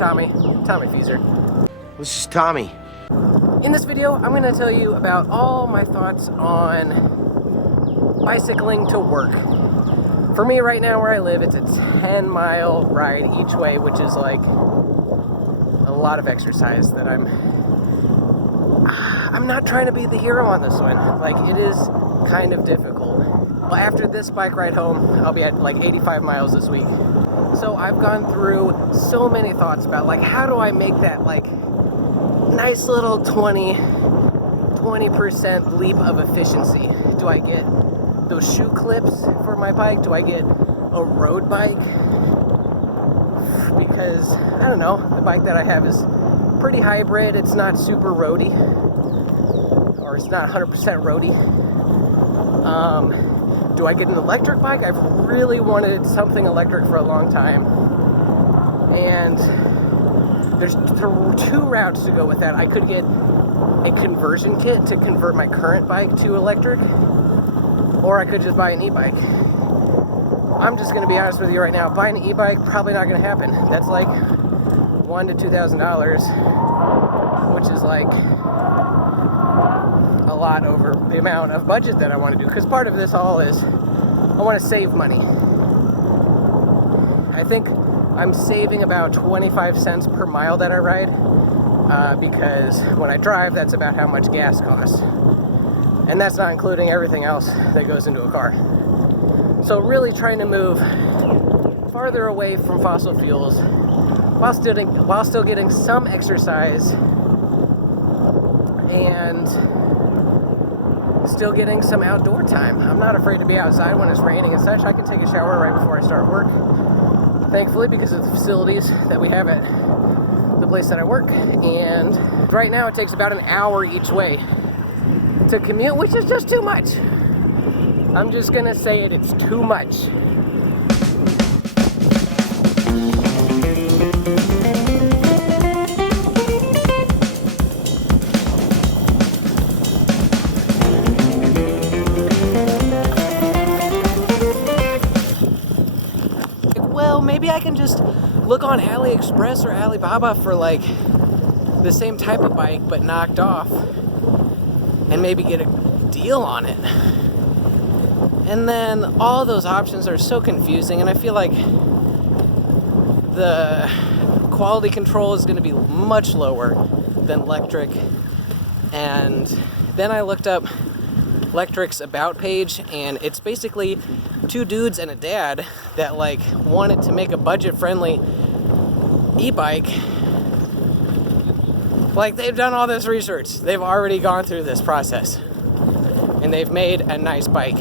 Tommy Feezer. This is Tommy. In this video, I'm going to tell you about all my thoughts on bicycling to work. For me right now where I live, it's a 10-mile ride each way, which is like a lot of exercise that I'm not trying to be the hero on this one. Like, it is kind of difficult. Well, after this bike ride home, I'll be at like 85 miles this week. So I've gone through so many thoughts about like, how do I make that like nice little 20% leap of efficiency? Do I get those shoe clips for my bike? Do I get a road bike? Because, I don't know, the bike that I have is pretty hybrid. It's not super roady, or it's not 100% roady. Do I get an electric bike? I've really wanted something electric for a long time. And there's two routes to go with that. I could get a conversion kit to convert my current bike to electric, or I could just buy an e-bike. I'm just going to be honest with you right now. Buying an e-bike, probably not going to happen. That's like $1,000 to $2,000, which is like a lot over the amount of budget that I want to do. Because part of this all is I want to save money. I think I'm saving about 25 cents per mile that I ride, because when I drive, that's about how much gas costs. And that's not including everything else that goes into a car. So really trying to move farther away from fossil fuels while still getting some exercise and still getting some outdoor time. I'm not afraid to be outside when it's raining and such. I can take a shower right before I start work, thankfully, because of the facilities that we have at the place that I work. And right now it takes about an hour each way to commute, which is just too much. I'm just gonna say it, it's too much. Well, maybe I can just look on AliExpress or Alibaba for like the same type of bike but knocked off, and maybe get a deal on it. And then all those options are so confusing, and I feel like the quality control is going to be much lower than Lectric. And then I looked up Lectric's about page, and it's basically two dudes and a dad that like wanted to make a budget-friendly e-bike. Like, they've done all this research. They've already gone through this process, and they've made a nice bike.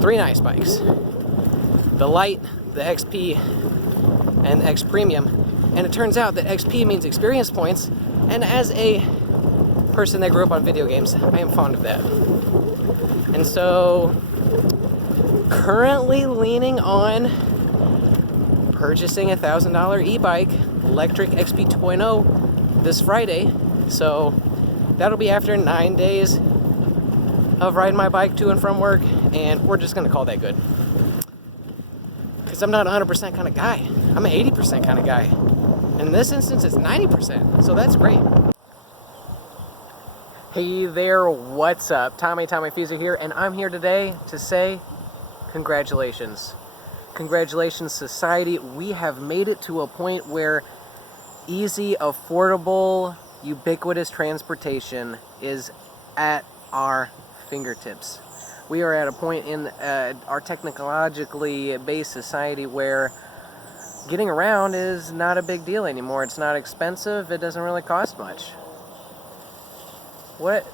3 nice bikes. The Lite, the XP, and the X Premium. And it turns out that XP means experience points, and as a person that grew up on video games, I am fond of that. And so, currently leaning on purchasing a $1,000 e-bike, Lectric XP 2.0, this Friday. So, that'll be after 9 days of riding my bike to and from work, and we're just gonna call that good. Because I'm not a 100% kind of guy. I'm an 80% kind of guy. And in this instance, it's 90%, so that's great. Hey there, what's up? Tommy Feezer here, and I'm here today to say congratulations. Congratulations, society. We have made it to a point where easy, affordable, ubiquitous transportation is at our fingertips. We are at a point in our technologically based society where getting around is not a big deal anymore. It's not expensive. It doesn't really cost much. But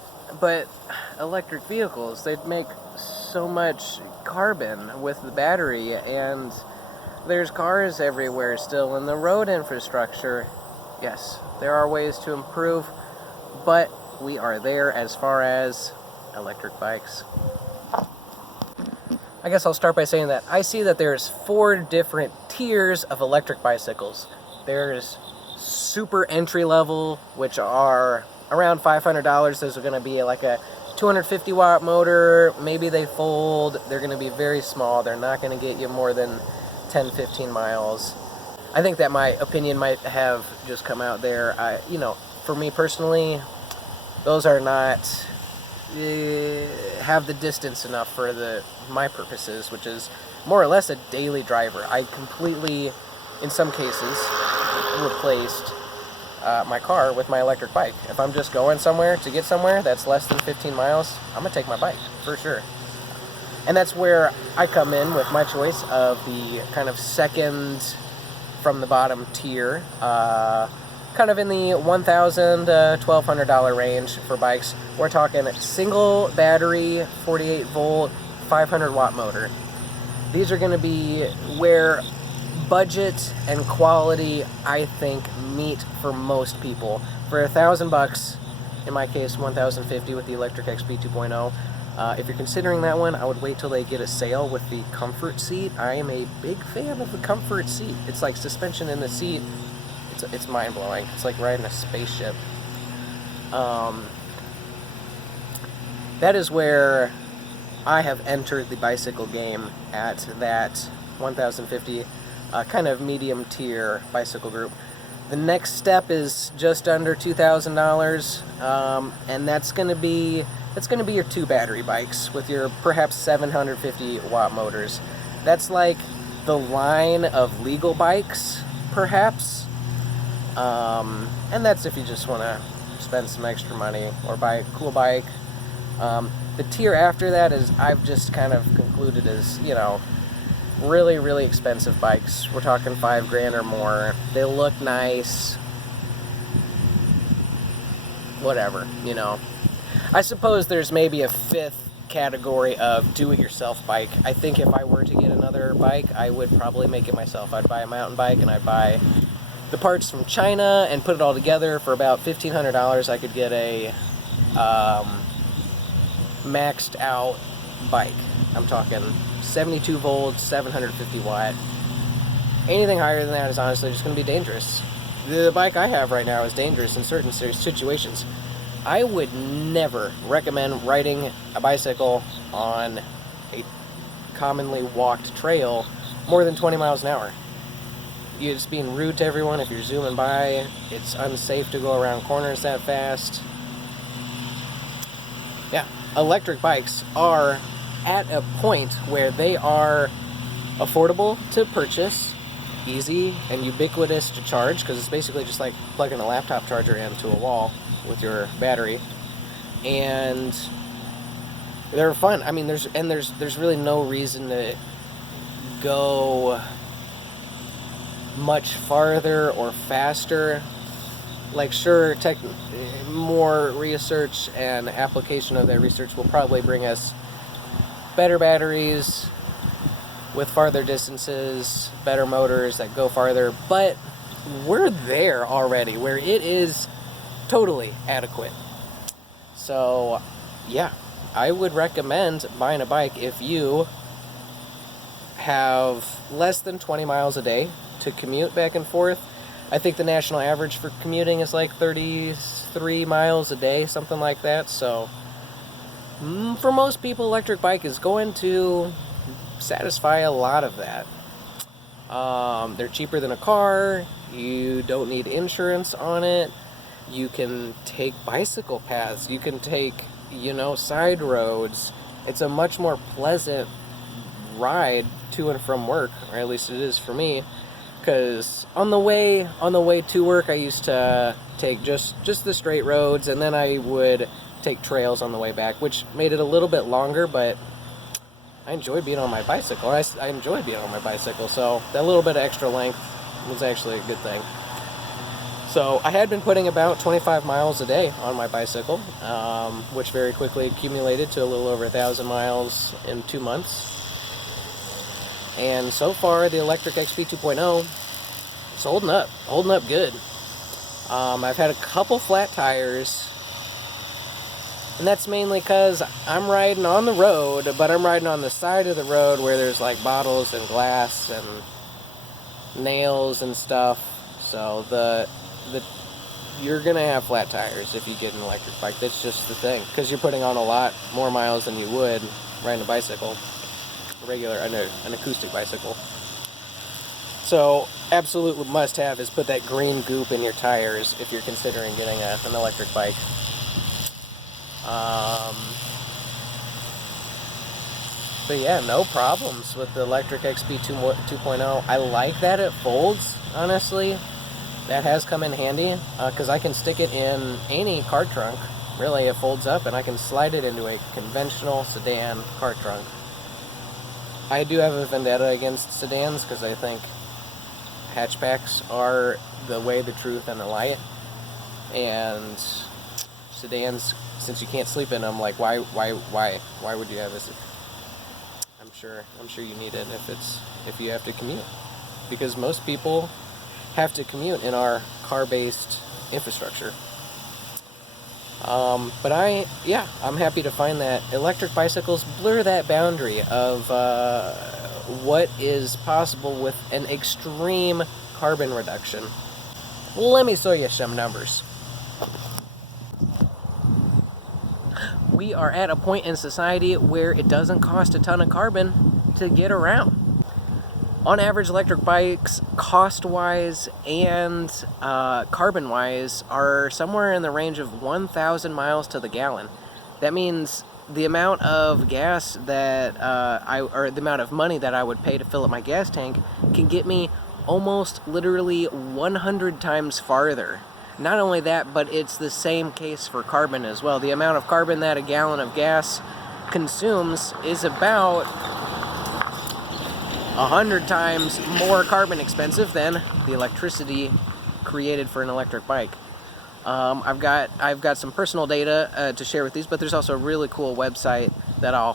electric vehicles, they make so much carbon with the battery, and there's cars everywhere still, and the road infrastructure. Yes, there are ways to improve, but we are there as far as electric bikes. I guess I'll start by saying that I see that there's 4 different tiers of electric bicycles. There's super entry level, which are around $500. Those are going to be like a 250 watt motor. Maybe they fold. They're going to be very small. They're not going to get you more than 10-15 miles. I think that my opinion might have just come out there. For me personally, those are not have the distance enough for my purposes, which is more or less a daily driver. I completely, in some cases, replaced my car with my electric bike. If I'm just going somewhere to get somewhere that's less than 15 miles, I'm gonna take my bike for sure. And that's where I come in with my choice of the kind of second from the bottom tier, kind of in the $1,000 to $1,200 range for bikes. We're talking single battery, 48 volt, 500 watt motor. These are going to be where budget and quality, I think, meet for most people. For $1,000, in my case, $1,050 with the Lectric XP 2.0. If you're considering that one, I would wait till they get a sale with the comfort seat. I am a big fan of the comfort seat. It's like suspension in the seat. It's mind-blowing. It's like riding a spaceship. That is where I have entered the bicycle game, at that 1,050 kind of medium tier bicycle group. The next step is just under $2,000, and that's going to be your 2 battery bikes with your perhaps 750 watt motors. That's like the line of legal bikes, perhaps. And that's if you just want to spend some extra money or buy a cool bike. The tier after that is, I've just kind of concluded, as, really, really expensive bikes. We're talking $5,000 or more. They look nice. Whatever, I suppose there's maybe a 5th category of do-it-yourself bike. I think if I were to get another bike, I would probably make it myself. I'd buy a mountain bike, and I'd buy the parts from China and put it all together. For about $1,500, I could get a maxed out bike. I'm talking 72 volts, 750 watt. Anything higher than that is honestly just going to be dangerous. The bike I have right now is dangerous in certain situations. I would never recommend riding a bicycle on a commonly walked trail more than 20 miles an hour. You're just being rude to everyone if you're zooming by. It's unsafe to go around corners that fast. Yeah, electric bikes are at a point where they are affordable to purchase, easy and ubiquitous to charge, because it's basically just like plugging a laptop charger into a wall with your battery, and they're fun. I mean, there's really no reason to go much farther or faster. Like, sure, more research and application of that research will probably bring us better batteries with farther distances, better motors that go farther, but we're there already where it is totally adequate. So yeah, I would recommend buying a bike if you have less than 20 miles a day to commute back and forth. I think the national average for commuting is like 33 miles a day, something like that. So for most people, electric bike is going to satisfy a lot of that. They're cheaper than a car. You don't need insurance on it. You can take bicycle paths. You can take, side roads. It's a much more pleasant ride to and from work, or at least it is for me. Because on the way to work, I used to take just the straight roads, and then I would take trails on the way back, which made it a little bit longer, but I enjoyed being on my bicycle. I enjoyed being on my bicycle, so that little bit of extra length was actually a good thing. So I had been putting about 25 miles a day on my bicycle, which very quickly accumulated to a little over 1,000 miles in 2 months. And so far, the Lectric XP 2.0 is holding up good. I've had a couple flat tires, and that's mainly because I'm riding on the road, but I'm riding on the side of the road where there's like bottles and glass and nails and stuff. So you're gonna have flat tires if you get an electric bike. That's just the thing, because you're putting on a lot more miles than you would riding a bicycle, an acoustic bicycle. So, absolute must-have is put that green goop in your tires if you're considering getting an electric bike. But yeah, no problems with the Lectric XP 2.0. I like that it folds, honestly. That has come in handy, because I can stick it in any car trunk. Really, it folds up, and I can slide it into a conventional sedan car trunk. I do have a vendetta against sedans, because I think hatchbacks are the way, the truth, and the light. And sedans, since you can't sleep in them, like why would you have this? I'm sure you need it if you have to commute, because most people have to commute in our car-based infrastructure. But I'm happy to find that electric bicycles blur that boundary of what is possible with an extreme carbon reduction. Let me show you some numbers. We are at a point in society where it doesn't cost a ton of carbon to get around. On average, electric bikes, cost-wise and carbon-wise, are somewhere in the range of 1,000 miles to the gallon. That means the amount of gas that or the amount of money that I would pay to fill up my gas tank can get me almost literally 100 times farther. Not only that, but it's the same case for carbon as well. The amount of carbon that a gallon of gas consumes is about 100 times more carbon expensive than the electricity created for an electric bike. I've got some personal data to share with these, but there's also a really cool website that I'll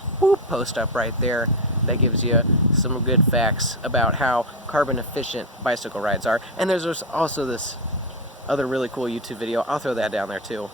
post up right there that gives you some good facts about how carbon efficient bicycle rides are. And there's also this other really cool YouTube video. I'll throw that down there too.